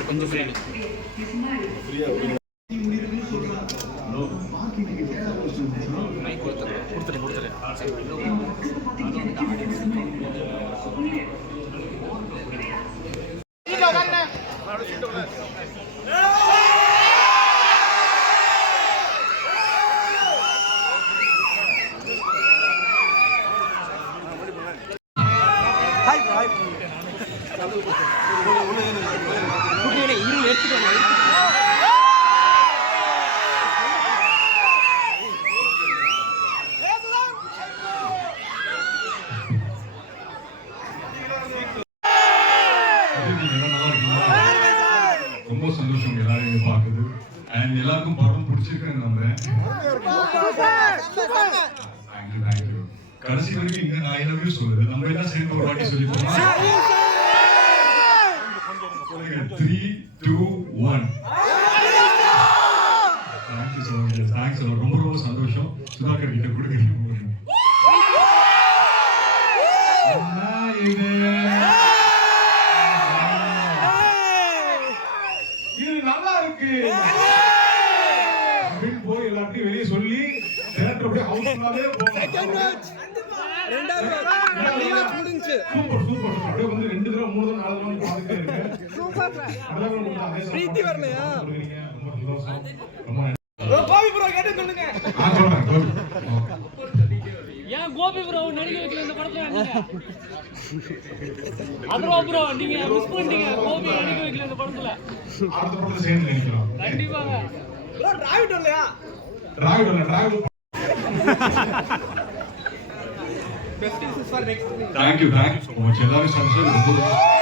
கொஞ்சம் ரொம்ப சந்தோஷம் எல்லாரையும் பார்க்குது அண்ட் எல்லாருக்கும் படம் பிடிச்சிருக்குன்னு நம்புறேன். தேங்க்யூ. கடைசி வரைக்கும் இங்க நான் எல்லாமே சொல்லுது நம்ம எல்லாம் சேர்ந்து ஒரு வாட்டி சொல்லி போனா 3, 2, 1. Thank you so much. தேங்க்ஸ் ரொம்ப ரொம்ப சந்தோஷம். சுதாகர் கிட்ட கொடுக்குறீங்க. இது நல்லா இருக்கு அப்படின்னு போய் எல்லாத்தையும் வெளியே சொல்லி தியேட்டர் அப்படியே ஹவுஸ்ஃபுல்லாவே போகும். சூப்பர் அப்படியே வந்து 2 தடவை 3 தடவை 4 தடவை பார்த்துட்டே இருக்கேன். சூப்பர் பிரீத்தி வரலையா? ரொம்ப சந்தோஷம். ரொம்ப கோபி ப்ரோ கேட்டு சொல்லுங்க. ஏன் கோபி ப்ரோ நடிக்க வைக்கல இந்த படத்துல? அதுவா ப்ரோ நீங்க மிஸ் பண்ணிட்டீங்க. கோபி நடிக்க வைக்கல இந்த படத்துல. அடுத்த படத்துல சேர்ந்து நடிக்கலாம் கண்டிப்பாங்க. ப்ரோ டிராவிட் இல்லையா? Dravid Thank you so much. எல்லாரும் சந்தோஷம்.